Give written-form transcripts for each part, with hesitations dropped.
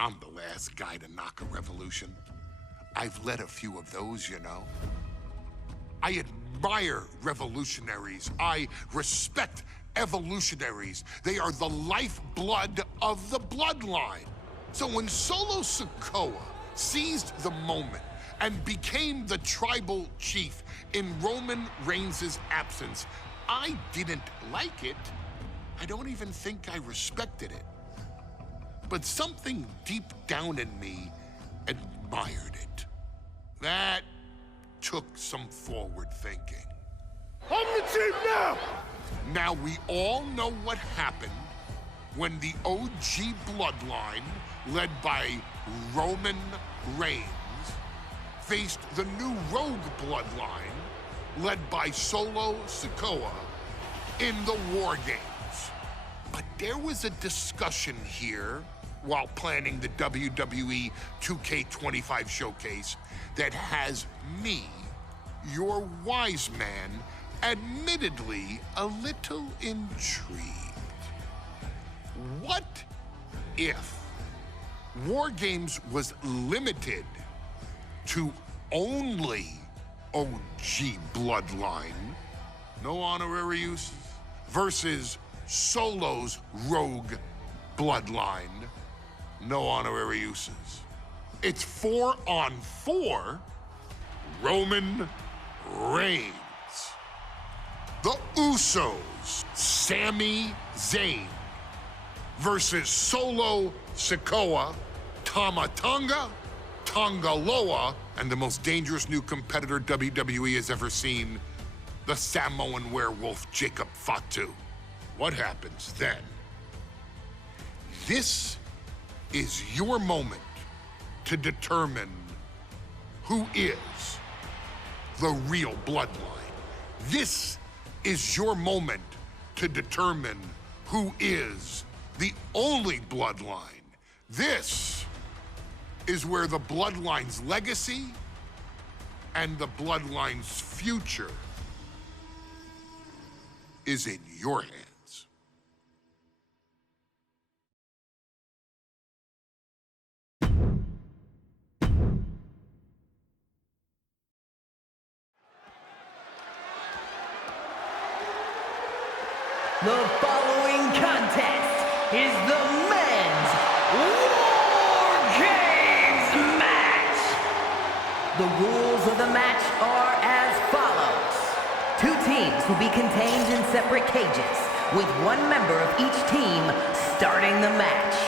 I'm the last guy to knock a revolution. I've led a few of those, you know. I admire revolutionaries. I respect evolutionaries. They are the lifeblood of the bloodline. So when Solo Sikoa seized the moment and became the tribal chief in Roman Reigns' absence, I didn't like it. I don't even think I respected it. But something deep down in me admired it. That took some forward thinking. I'm the chief now! Now we all know what happened when the OG bloodline, led by Roman Reigns, faced the new rogue bloodline, led by Solo Sikoa, in the WARGAMES. But there was a discussion here while planning the WWE 2K25 showcase that has me, your wise man, admittedly a little intrigued. What if WARGAMES was limited to only OG bloodline, no honorary uses, versus Solo's rogue bloodline, no honorary uses? It's 4-on-4 Roman Reigns. The Usos, Sami Zayn, versus Solo Sikoa, Tama Tonga, Tonga Loa, and the most dangerous new competitor WWE has ever seen, the Samoan werewolf Jacob Fatu. What happens then? This is your moment to determine who is the real bloodline. This is your moment to determine who is the only bloodline. This is where the bloodline's legacy and the bloodline's future is in your hands. The following contest is the men's WARGAMES match. The rules of the match are as follows. Two teams will be contained in separate cages, with one member of each team starting the match.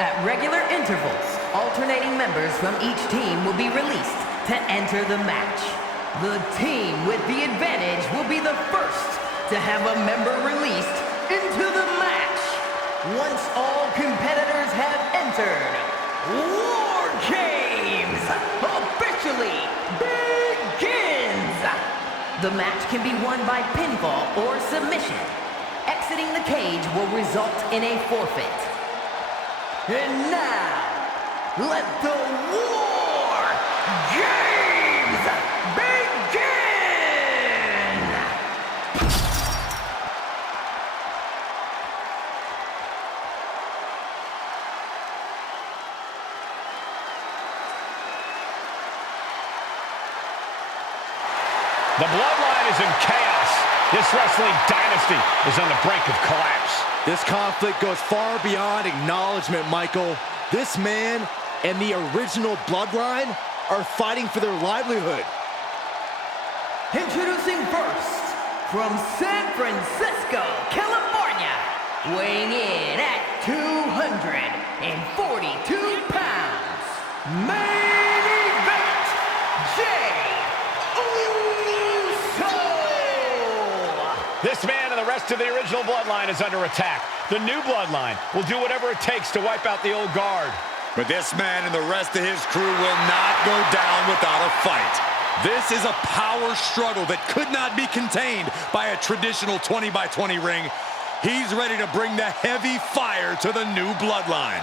At regular intervals, alternating members from each team will be released to enter the match. The team with the advantage will be the first to have a member released into the match. Once all competitors have entered, WARGAMES officially begins. The match can be won by pinfall or submission. Exiting the cage will result in a forfeit. And now, let the WARGAMES begin! The Bloodline is in chaos. This wrestling dynasty is on the brink of collapse. This conflict goes far beyond acknowledgement, Michael. This man and the original Bloodline are fighting for their livelihood. Introducing first, from San Francisco, California, weighing in at 242 pounds, main event, Jay Uso! This man and the rest of the original Bloodline is under attack. The new Bloodline will do whatever it takes to wipe out the old guard. But this man and the rest of his crew will not go down without a fight. This is a power struggle that could not be contained by a traditional 20-by-20 ring. He's ready to bring the heavy fire to the new Bloodline.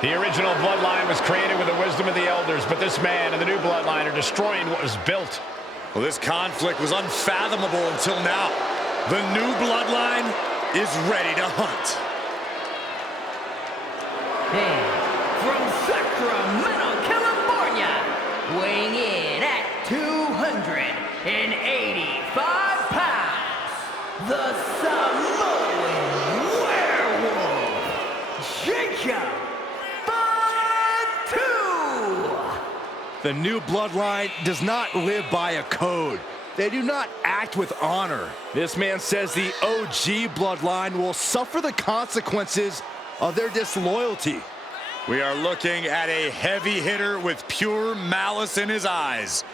The original Bloodline was created with the wisdom of the elders, but this man and the new Bloodline are destroying what was built. Well, this conflict was unfathomable until now. The new Bloodline is ready to hunt. And from Sacramento, California, weighing in at 285 pounds, the Samoan werewolf, Jacob. The new Bloodline does not live by a code. They do not act with honor. This man says the OG Bloodline will suffer the consequences of their disloyalty. We are looking at a heavy hitter with pure malice in his eyes.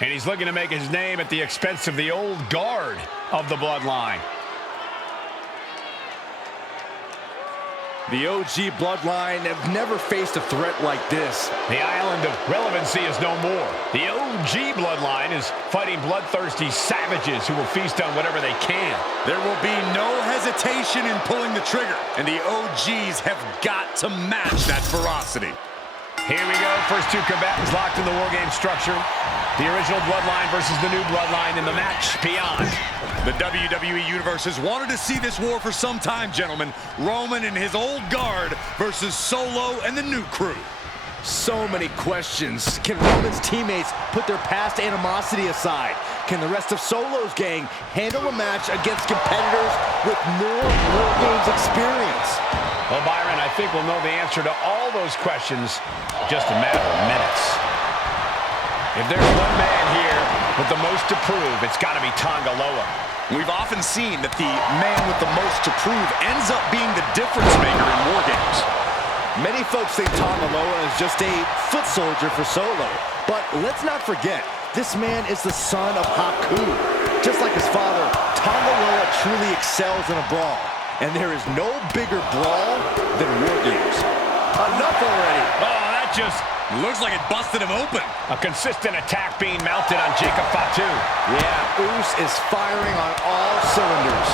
And he's looking to make his name at the expense of the old guard of the Bloodline. The OG Bloodline have never faced a threat like this. The island of relevancy is no more. The OG Bloodline is fighting bloodthirsty savages who will feast on whatever they can. There will be no hesitation in pulling the trigger, and the OGs have got to match that ferocity. Here we go. First two combatants locked in the War Game structure. The original Bloodline versus the new Bloodline in the match beyond. The WWE Universe has wanted to see this war for some time, gentlemen. Roman and his old guard versus Solo and the new crew. So many questions. Can Roman's teammates put their past animosity aside? Can the rest of Solo's gang handle a match against competitors with more War Games experience? Well, Byron, I think we'll know the answer to all those questions just a matter of minutes. If there's one man here with the most to prove, it's got to be Tonga Loa. We've often seen that the man with the most to prove ends up being the difference maker in War Games. Many folks think Tonga Loa is just a foot soldier for Solo. But let's not forget, this man is the son of Haku. Just like his father, Tonga Loa truly excels in a brawl. And there is no bigger brawl than War Games. Enough already. Oh, that just looks like it busted him open. a consistent attack being mounted on Jacob Fatu. Yeah, Oos is firing on all cylinders.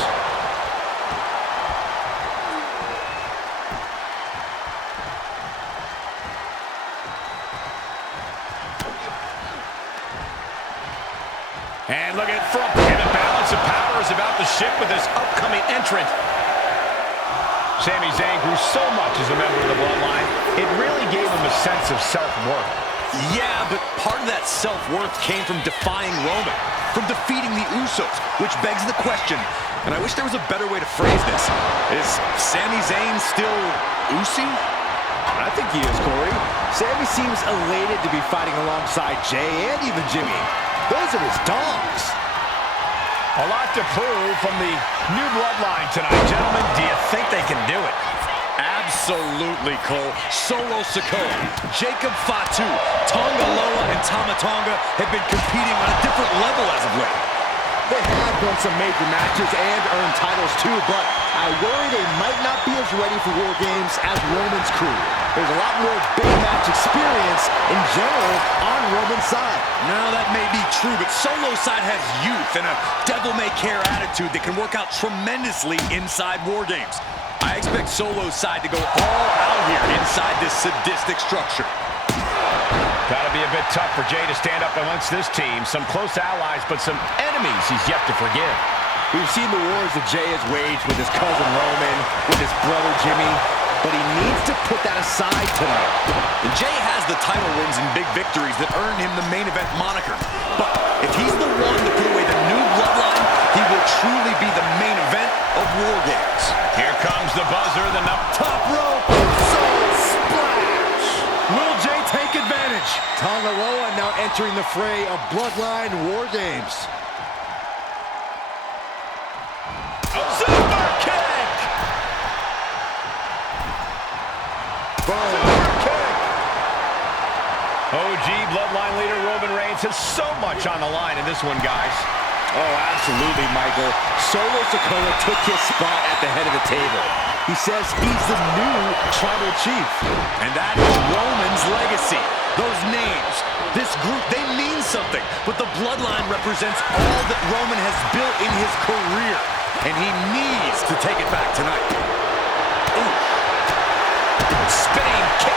And look at it from and the balance of power is about to shift with this upcoming entrant. Sami Zayn grew so much as a member of the Bloodline, it really gave him a sense of self-worth. Yeah, but part of that self-worth came from defying Roman, from defeating the Usos, which begs the question, and I wish there was a better way to phrase this. Is Sami Zayn still Usi? I think he is, Corey. Sami seems elated to be fighting alongside Jay and even Jimmy. Those are his dogs. A lot to prove from the new Bloodline tonight. Gentlemen, do you think they can do it? Absolutely, Cole. Solo Sikoa, Jacob Fatu, Tonga Loa, and Tama Tonga have been competing on a different level as of late. They have won some major matches and earned titles too, but I worry they might not be as ready for War Games as Roman's crew. There's a lot more big match experience in general on Roman's side. No, that may be true, but Solo's side has youth and a devil-may-care attitude that can work out tremendously inside War Games. I expect Solo's side to go all out here inside this sadistic structure. Gotta be a bit tough for Jay to stand up amongst this team. Some close allies, but some enemies he's yet to forgive. We've seen the wars that Jay has waged with his cousin Roman, with his brother Jimmy, but he needs to put that aside tonight. And Jay has the title wins and big victories that earned him the main event moniker. But if he's the one to put away the new Bloodline, he will truly be the main event of War Games. Here comes the buzzer, the Top rope, soul splash! Will Jay take advantage? Tonga Loa now entering the fray of Bloodline War Games. Super kick! Super kick! OG Bloodline leader Roman Reigns has so much on the line in this one, guys. Oh, absolutely, Michael. Solo Sikoa took his spot at the head of the table. He says he's the new tribal chief. And that is Roman's legacy. Those names, this group, they mean something. But the Bloodline represents all that Roman has built in his career. And he needs to take it back tonight. Ooh. Spinning kick.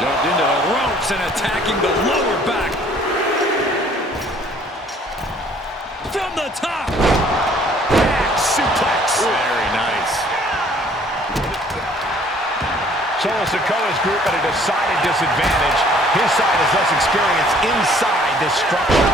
Shoved into the ropes and attacking the lower back. From the top. Back suplex. Very nice. Solo Sikoa's group at a decided disadvantage. His side has less experience inside this structure.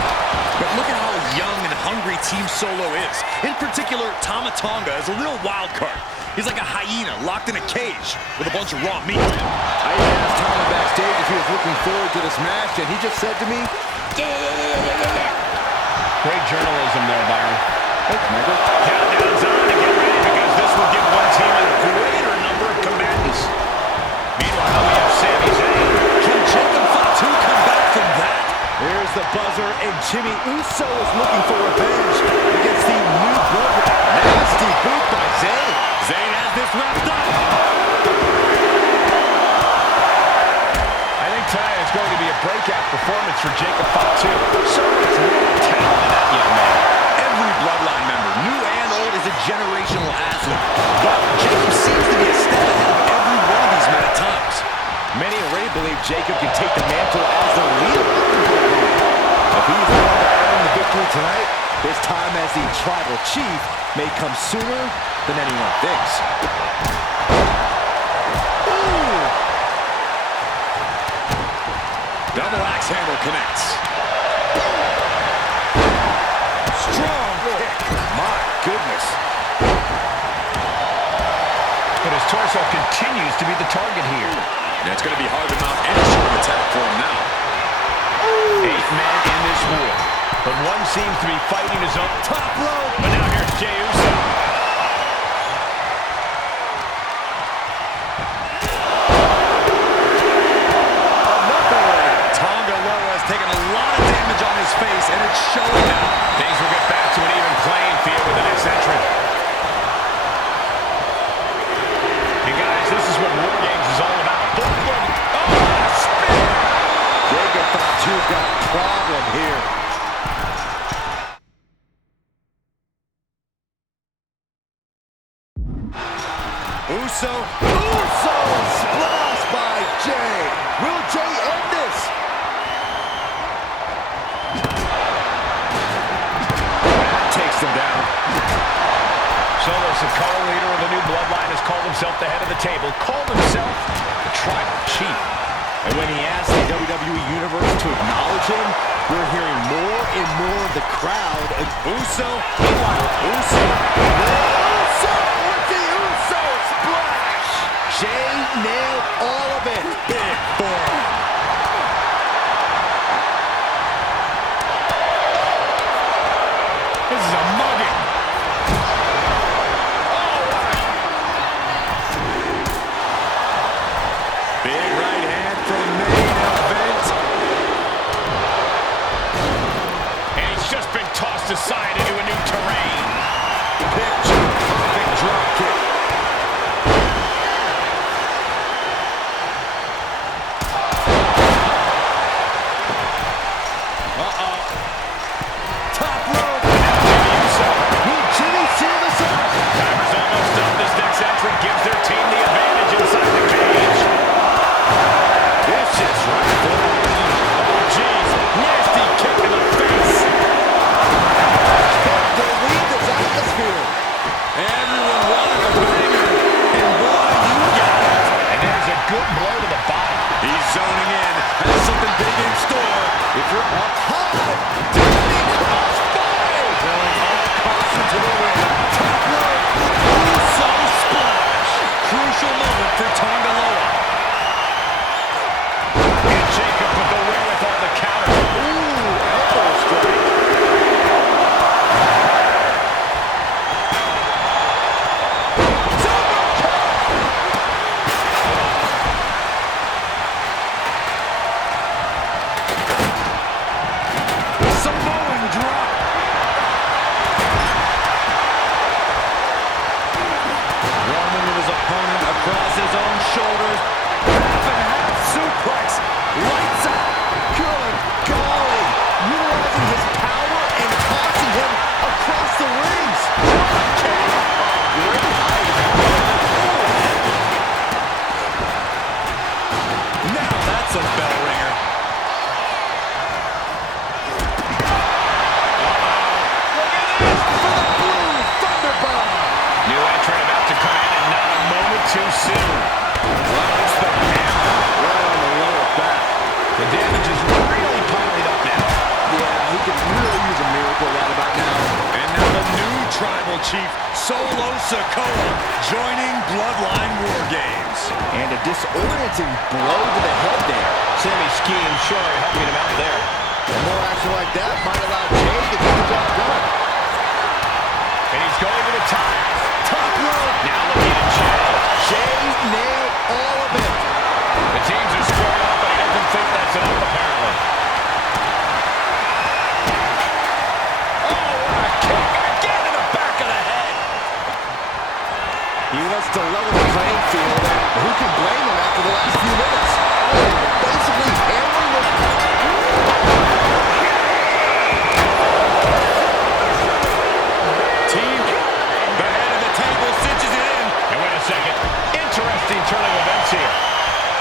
But look at how young and hungry Team Solo is. In particular, Tama Tonga is a real wild card. He's like a hyena locked in a cage with a bunch of raw meat. I asked Tama backstage if he was looking forward to this match, and he just said to me, yeah. Great journalism there, Byron. Thanks, Michael. Countdown's on to get ready because this will give one team a greater number of combatants. Meanwhile, we have Sami Zayn. Can Jacob Fatu come back from that? Here's the buzzer, and Jimmy Uso is looking for revenge against the new Bloodline. Nasty boot by Zayn. Zayn has this wrapped up. I think tonight is going to be a breakout performance for Jacob Fatu. So much real talent in that young man. Every Bloodline member, new and old, is a generational athlete. But Jacob seems to be a step ahead of every one of these men at times. Many already believe Jacob can take the mantle as the leader. If he's the one to earn the victory tonight, his time as the tribal chief may come sooner than anyone thinks. Ooh. Double axe handle connects. Strong kick. My goodness. But his torso continues to be the target here. And it's going to be hard to mount any sort of attack for him now. 8 men in this war, but one seems to be fighting his own top rope. But now here's Jey Uso. Tonga Loa has taken a lot of damage on his face, and it's showing now. Things will get back to an even playing field with the next entrant. And guys, this is what WarGames is all about. Oh, spin! Jacob Fatu's got a problem here. Uso splash by Jey. Will Jey end this? That takes him down. Solo Sikoa, leader of the new Bloodline, has called himself the head of the table, called himself the tribal chief. And when he asked the WWE Universe to acknowledge him, we're hearing more and more of the crowd. And Uso, meanwhile, Uso with the Uso splash. Jey nailed all of it. Big forearm. This is a mugging. Big right hand from main event. And he's just been tossed aside into a new terrain. Big drop kick. Top rope. Will Jimmy seal this up? Timer's almost up. This next entrant gives their team the advantage inside the cage. Vicious right foot. Oh, jeez. Nasty kick in the face. Can't believe this atmosphere. Everyone wanted a banger. And boy, you got it. And there's a good blow to the body. He's zoning in. Has something big in store. If you're up high, diving crossbody. Going all caution to the ring. Top rope. Uso splash. Crucial moment for Tonga Loa. And Jacob with the wherewithal to counter. Ooh, elbow strike. Samoan drop. Roman with his opponent across his own shoulders. Half and half suplex. Lights out. Good golly. Utilizing his power and tossing him across the rings. Great height. Now that's Solo Sikoa joining Bloodline War Games. And a disorienting blow to the head there. Sami skiing, sure, helping him out there. And more action like that might allow Jay to get the job done. And he's going to the top. Top rope. Now looking at Jay. Jay nailed all of it. The teams are squared up, but he doesn't think that's enough, apparently. Oh, what a kick. Again to the back of the head. He wants to level the playing field, and who can blame him after the last few minutes? Basically hammering the... Team, the head of the table cinches it in. And wait a second. Interesting turn of events here.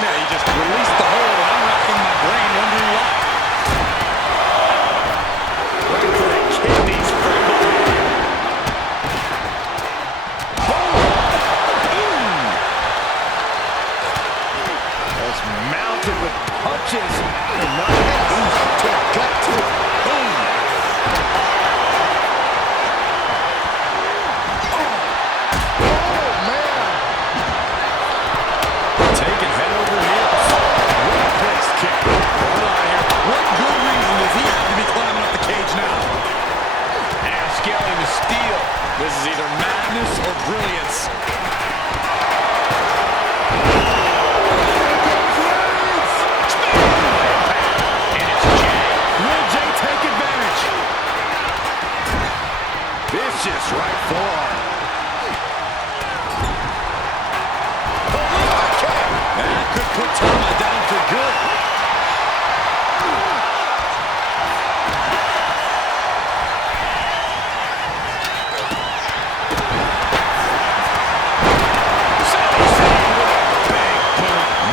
Yeah, he just released the hold, and I'm racking my brain wondering why. Looking for the kidneys for That's mounted with punches. And not to a gut to it. Boom. Oh, man. Taking head over heels. Well-placed kick. Hold on here. What good reason does he have to be climbing up the cage now? and scaling the steel. This is either madness or brilliance. And it's Jay. Will Jay take advantage? Vicious right forearm. That could put Tama down for good.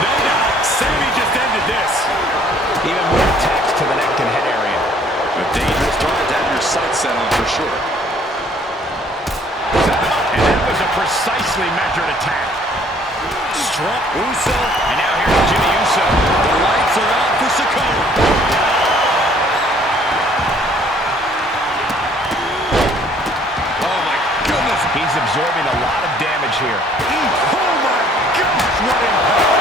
No doubt, Sami just ended this. Even more attacks to the neck and head area. A dangerous target to have your sights set on for sure. And that was a precisely measured attack. Strong Uso. And now here's Jimmy Uso. The lights are out for Sikoa. Oh my goodness. He's absorbing a lot of damage here. Oh my gosh, what impact.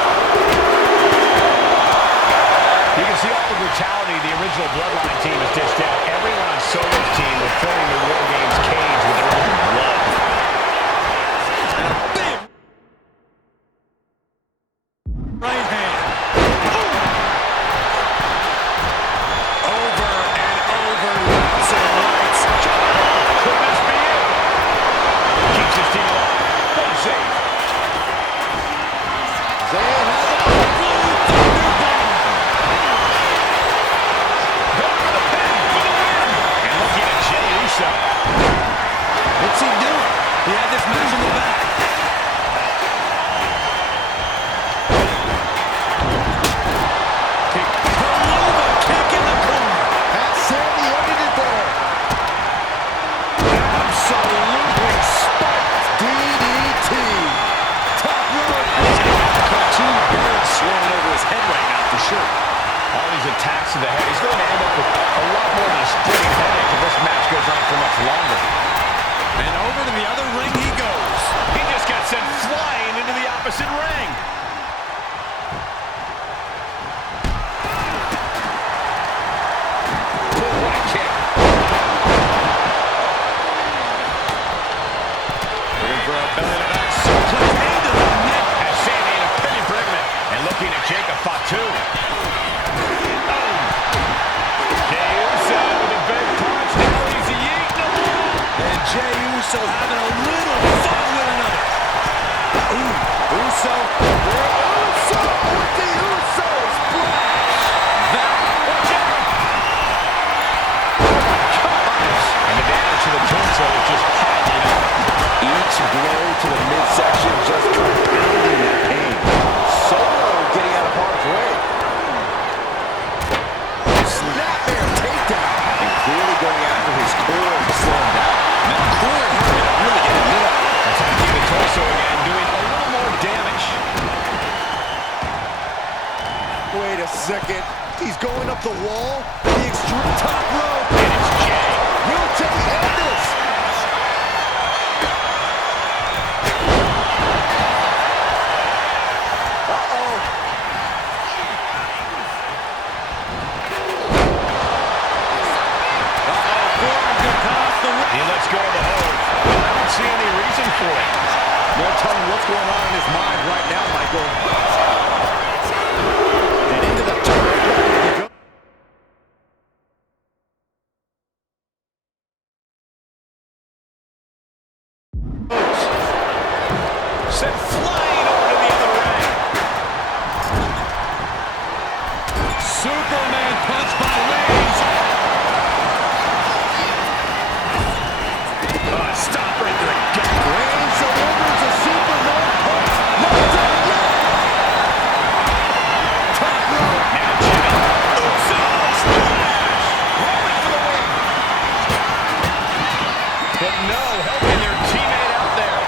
You can see all the brutality the original Bloodline team has dished out. Everyone on Solo's team was filling the War Games cage with their own blood. And a big right hand. Over and over, lefts and rights. Could this be it? Keeps his team alive. What a save. Zay has it. And looking at Jey Uso. What's he doing? He had this match in the back. Kick. Paloma kick in the corner. And Sami ended it there. Absolutely spiked. DDT. Top rope. He's got cartoon birds swirling over his head right now for sure. All these attacks to the head. He's going to end up with a lot more than a splitting headache if this match goes on for much longer. And over to the other ring he goes. He just got sent flying into the opposite ring. Oh, what a kick. Looking for a belly-to-back suplex into the neck. Has Sami in a pinning predicament. And looking at Jacob Fatu. Jey Uso with a big punch. Now he's eating them all. And Jey Uso having a little fun with another. Ooh, Uso. Uso with the Uso splash. That. And the damage to the torso is just piling up. Each blow to the midsection just compounding that pain. Solo getting out of harm's way. Snapmare takedown. And clearly going after his core to slow him down. That core area really getting lit up. Attacking the torso again, doing a little more damage. Wait a second. He's going up the wall. The extreme top rope. And it's Jey. Will Jey end this? going on in his mind right now, Michael. And into the turret. Sent flying over to the other ring. Superman punch by Reigns. Stop right to the gut. Reigns delivers a Superman punch. Top rope. Now Jimmy. Uso splash. Rolling for the win. But no, helping their teammate out there.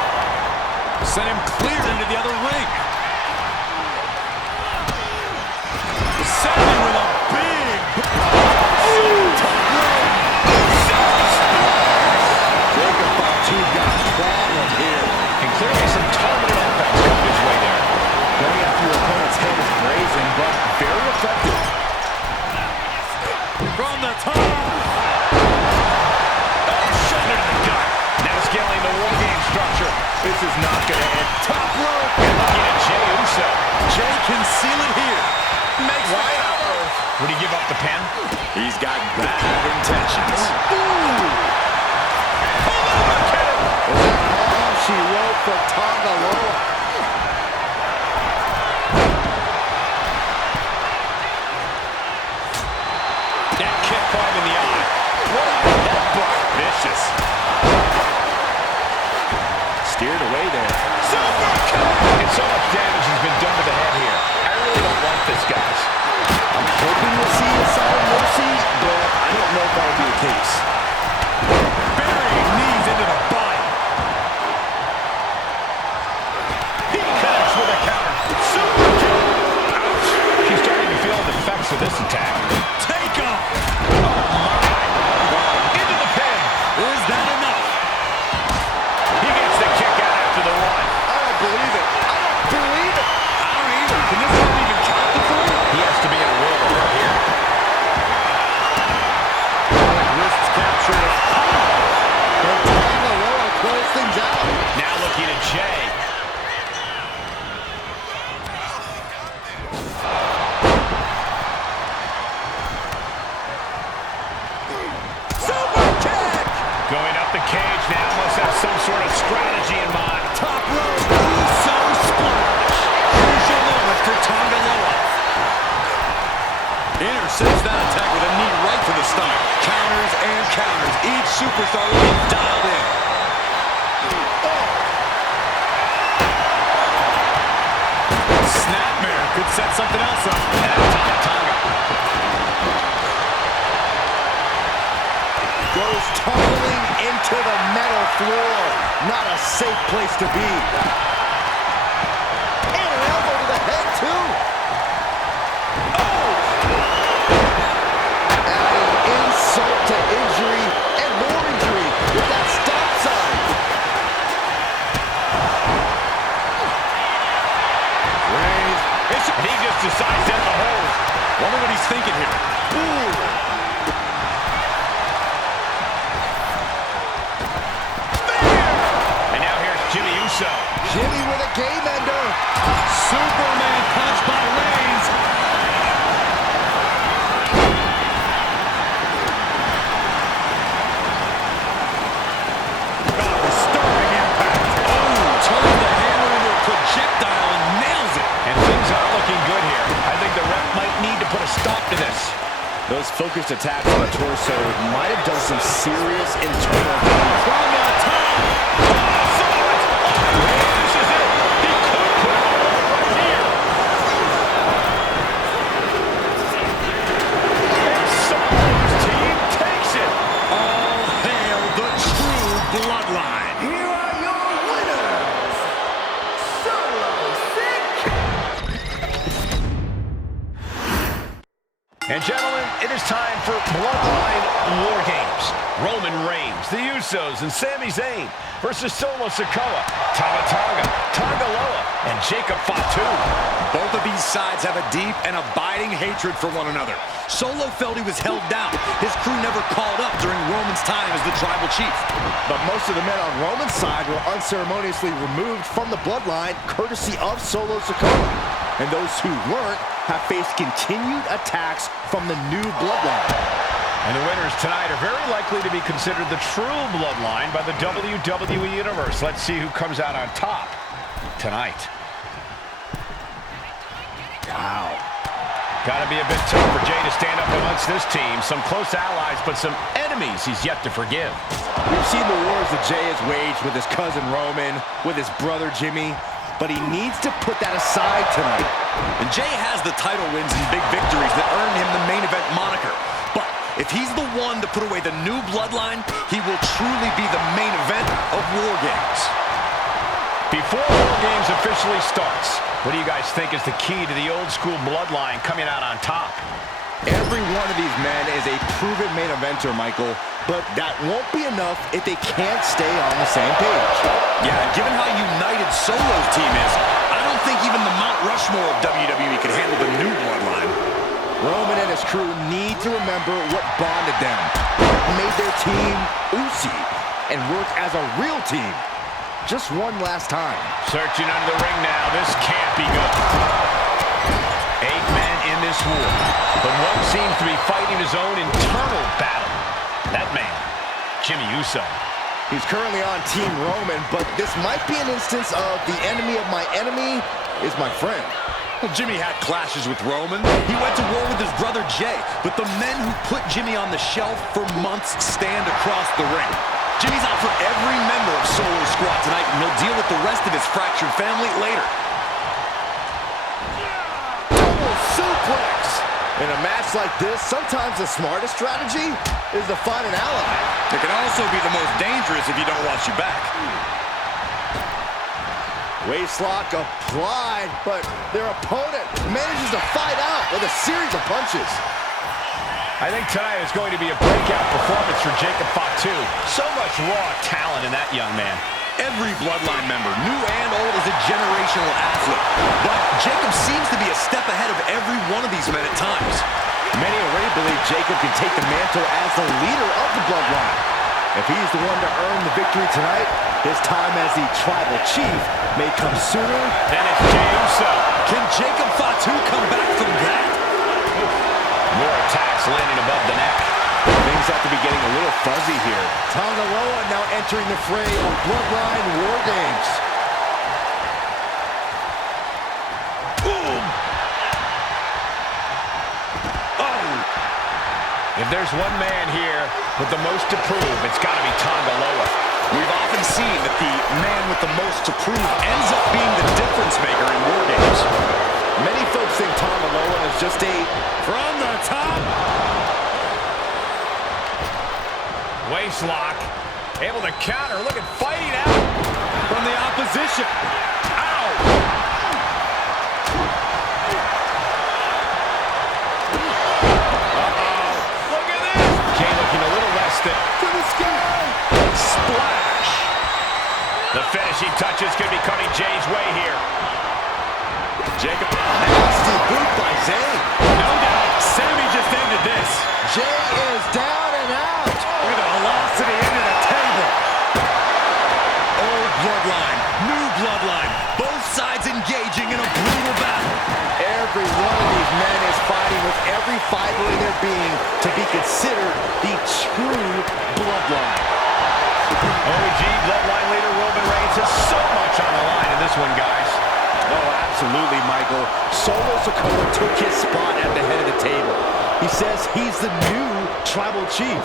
Sent him clear into the other ring. Sammy with a big top rope. Jacob Fatu got a problem here. And clearly some targeted offense coming his way there. Going after your opponent's head is brazen, but very effective. From the top. Shoulder to the gut. Now scaling the War Game structure. This is not going to end. Top rope. And looking at Jey Uso. Jey can seal it here. Makes Why on earth would he give up the pin? He's got bad intentions. She wrote for Tonga Loa. That kick caught in the eye. What a headbutt. Vicious. Steered away there. Super kick. And so much damage has been done to the head here. I really don't like this, guys. I'm hoping we'll see a sign of mercy, but I don't know if that'll be the case. Burying knees into the body. He connects with a counter. Super kick. Ouch. She's starting to feel the effects of this attack. Take off. Oh, my. Into the pin. Is that enough? He gets the kick out after the one. I don't believe it. I don't believe it. I don't either. Can this one even count the three? He has to be in a world of hurt here. Wrists captured. And Tonga Loa close things out. Now looking at Jey. Super kick. Going up the cage now. Must have some sort of strategy in mind. Top rope. Uso splash. Crucial moment for Tonga Loa. Intercepts that attack with a knee right to the stomach. Counters and counters. Each superstar looking dialed in. Snapmare could set something else up. Tonga. Goes tumbling into the metal floor. Not a safe place to be. And an elbow to the head, too. Adding insult to injury and more injury with that stop sign. Reigns. He just decides to hold. Wonder what he's thinking here. Ooh. And now here's Jimmy Uso. Jimmy with a game ender. Superman punch by Reigns. Disturbing impact. Oh, turns the hammer into a projectile and nails it. And things are looking good here. I think the ref might need to put a stop to this. Those focused attacks on the torso might have done some serious internal damage. From the top. This is it. He could put it all right here. And Solo's team takes it. All hail the true Bloodline. Here are your winners, Solo Sick. And gentlemen, it is time for Bloodline War Games. matchups. Roman Reigns, the Usos, and Sami Zayn versus Solo Sikoa, Tama Tonga, Tonga Loa, and Jacob Fatu. Both of these sides have a deep and abiding hatred for one another. Solo felt he was held down. His crew never called up during Roman's time as the tribal chief. But most of the men on Roman's side were unceremoniously removed from the bloodline, courtesy of Solo Sikoa. And those who weren't have faced continued attacks from the new bloodline. And the winners tonight are very likely to be considered the true bloodline by the WWE Universe. Let's see who comes out on top tonight. Wow. Gotta be a bit tough for Jay to stand up amongst this team. Some close allies, but some enemies he's yet to forgive. We've seen the wars that Jay has waged with his cousin Roman, with his brother Jimmy, but he needs to put that aside tonight. And Jay has the title wins and big victories that earned him the main event moniker. But if he's the one to put away the new bloodline, he will truly be the main event of War Games. Before War Games officially starts, what do you guys think is the key to the old school bloodline coming out on top? Every one of these men is a proven main eventer, Michael, but that won't be enough if they can't stay on the same page. Yeah, given how united Solo's team is, I don't think even the Mount Rushmore of WWE could handle the new bloodline. Roman and his crew need to remember what bonded them, what made their team Usi, and work as a real team. Just one last time. Searching under the ring now. This can't be good. 8 men in this war, but one seems to be fighting his own internal battle. That man, Jimmy Uso. He's currently on Team Roman, but this might be an instance of the enemy of my enemy is my friend. Well, Jimmy had clashes with Roman. He went to war with his brother Jay, but the men who put Jimmy on the shelf for months stand across the ring. Jimmy's out for every member of Solo's squad tonight, and he'll deal with the rest of his fractured family later. Double suplex! In a match like this, sometimes the smartest strategy is to find an ally. It can also be the most dangerous if you don't watch your back. Waistlock applied, but their opponent manages to fight out with a series of punches. I think tonight is going to be a breakout performance for Jacob Fatu. So much raw talent in that young man. Every Bloodline member, new and old, is a generational athlete. But Jacob seems to be a step ahead of every one of these men at times. Many already believe Jacob can take the mantle as the leader of the Bloodline. If he's the one to earn the victory tonight, his time as the tribal chief may come sooner. Then it's Jey Uso. Can Jacob Fatu come back from that? More attacks landing above the neck. Things have to be getting a little fuzzy here. Tonga Loa now entering the fray of Bloodline War Games. Boom! Oh! If there's one man here with the most to prove, it's got to be Tonga Loa. We've often seen that the man with the most to prove ends up being the difference maker in War Games. Many folks think Tonga Loa is just a from the top. Waistlock. Able to counter. Look at fighting out From the opposition. Ow! Uh-oh. Look at this. Jay looking a little less than to the sky. splash. The finishing touches could be coming Jay's way here. Jacob. Nasty boot by Zayn. No doubt. Sami just ended this. Jay is down and out. Look at the velocity into the table. Old bloodline, new bloodline. Both sides engaging in a brutal battle. Every one of these men is fighting with every fiber in their being to be considered the true bloodline. OG bloodline leader Roman Reigns has so much on the line in this one, guys. Oh, absolutely, Michael. Solo Sikoa took his spot at the head of the table. He says he's the new tribal chief.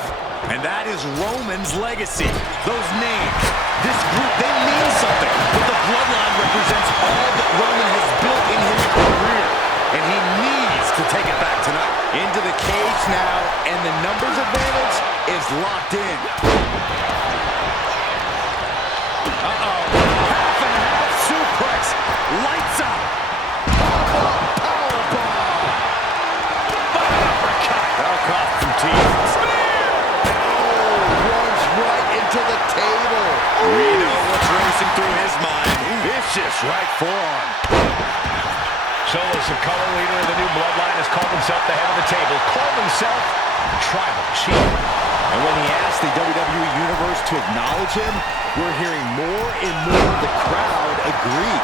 And that is Roman's legacy. Those names, this group, they mean something. But the bloodline represents all that Roman has built in his career. And he needs to take it back tonight. Into the cage now, and the numbers advantage is locked in. Uh-oh. Half and half suplex. Lights out. Powerbomb. Uppercut. That'll cost some teeth. Spear. Oh. vicious right forearm. Solo Sikoa, leader of the new Bloodline, has called himself the head of the table, called himself Tribal Chief. And when he asked the WWE Universe to acknowledge him, we're hearing more and more of the crowd agree.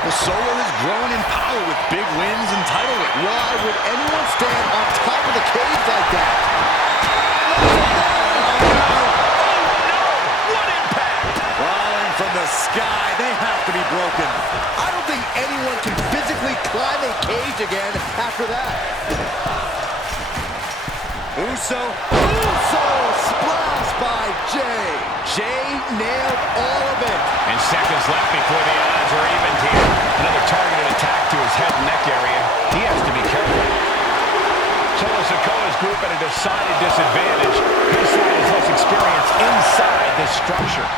Well, Solo has grown in power with big wins and title wins. Why would anyone stand on top of the cage like that? From the sky, they have to be broken. I don't think anyone can physically climb a cage again after that. Uso Splash by Jay. Jay nailed all of it. And seconds left before the odds are evened here. Another targeted attack to his head and neck area. He has to be careful. Solo Sikoa's group at a decided disadvantage. His side has less experience inside this structure.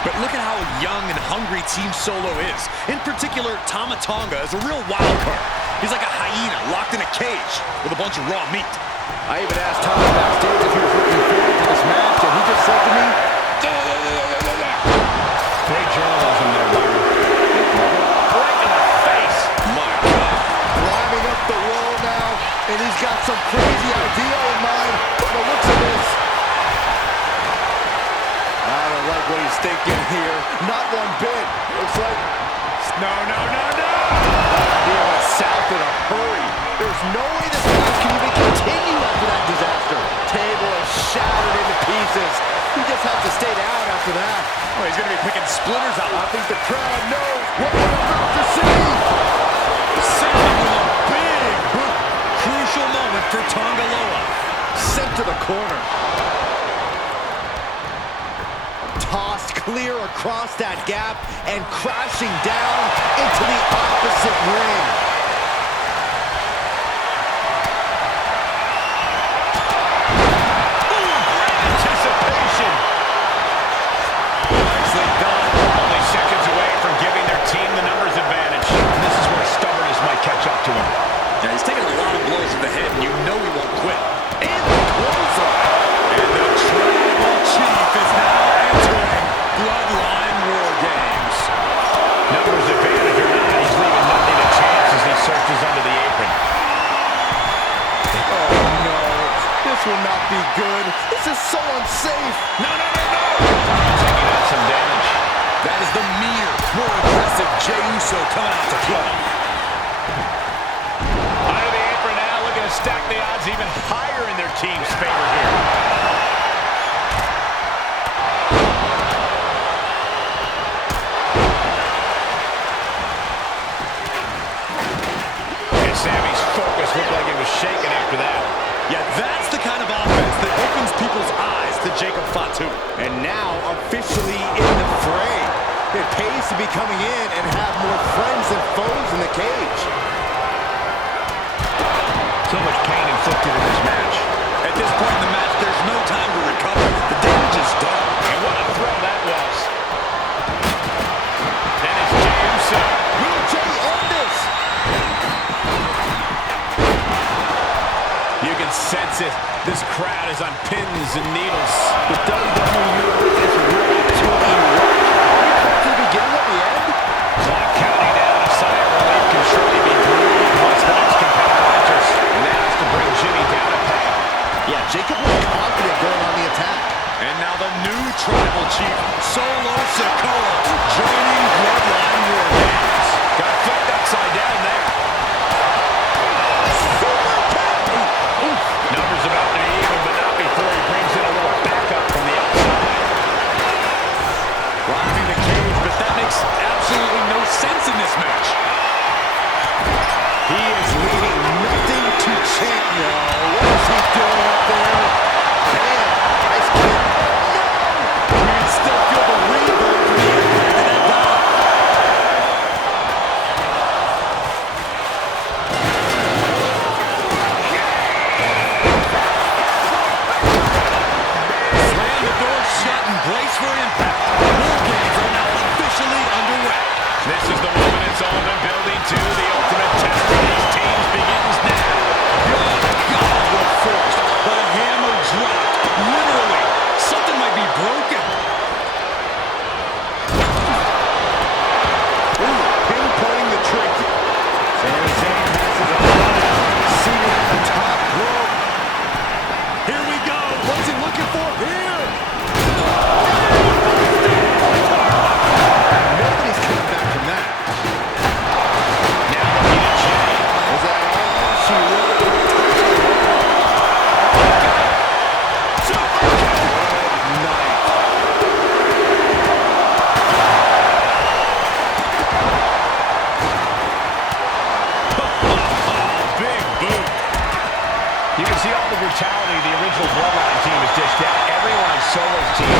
But look at how young and hungry Team Solo is. In particular, Tama Tonga is a real wild card. He's like a hyena locked in a cage with a bunch of raw meat. I even asked Tama backstage if he was looking forward to this match, and he just said to me, yeah. Great journalism there, Byron. Right in the face. My God. Climbing up the wall now, and he's got some crazy idea in mind from the looks of this. I don't like what he's thinking here. Not one bit. Looks like... No. He went south in a hurry. There's no way this match can even continue after that disaster. Table is shattered into pieces. He just has to stay down after that. Oh, he's going to be picking splinters out. I think the crowd knows what we're about to see. Sending with a big, crucial moment for Tonga Loa. Sent to the corner. Tossed clear across that gap and crashing down into the opposite ring. Ooh, great anticipation. Nicely done. Only seconds away from giving their team the numbers advantage. This is where stubbornness might catch up to him. Yeah, he's taking a lot of blows to the head, and you know he won't quit. And the clothesline. And the Tribal Chief is now entering Bloodline WARGAMES. Numbers advantage or not, he's leaving nothing to chance as he searches under the apron. Oh no, this will not be good. This is so unsafe. No. Taking out some damage. That is the meaner, more aggressive Jey Uso coming out to play. Under the apron now, looking to stack the odds even higher in their team's favor here. And Sammy's focus looked like it was shaken after that. Yeah, that's the kind of offense that opens people's eyes to Jacob Fatu. And now officially in the fray. It pays to be coming in and have more friends than foes in the cage. So much pain inflicted in this match. At this point in the match, there's no time to recover. The damage is done. And what a throw that was. And it's Jey Uso. Will Jey end this? You can sense it. This crowd is on pins and needles. The WWE Universe is ready to erupt. To the beginning of the end? Clock counting down. A sigh of relief can surely be breathed once the next competitor enters. And that is to bring Jimmy down a peg. Yeah, Jacob was confident going on the attack. And now the new Tribal Chief, Solo Sikoa, joining Bloodline WARGAMES. Got flipped upside down there. Numbers about to be even, but not before he brings in a little backup from the outside. Rocking the cage, but that makes absolutely no sense in this match. He is leaving nothing to chance. No, what is he doing up there? Man, nice kick. No! You can still feel the reverb from the impact of that ball. Slam the door shut and brace for impact. WARGAMES are now officially underway. This is the moment it's all been building to. The ultimate test for these teams begins now. Good God. Solo's team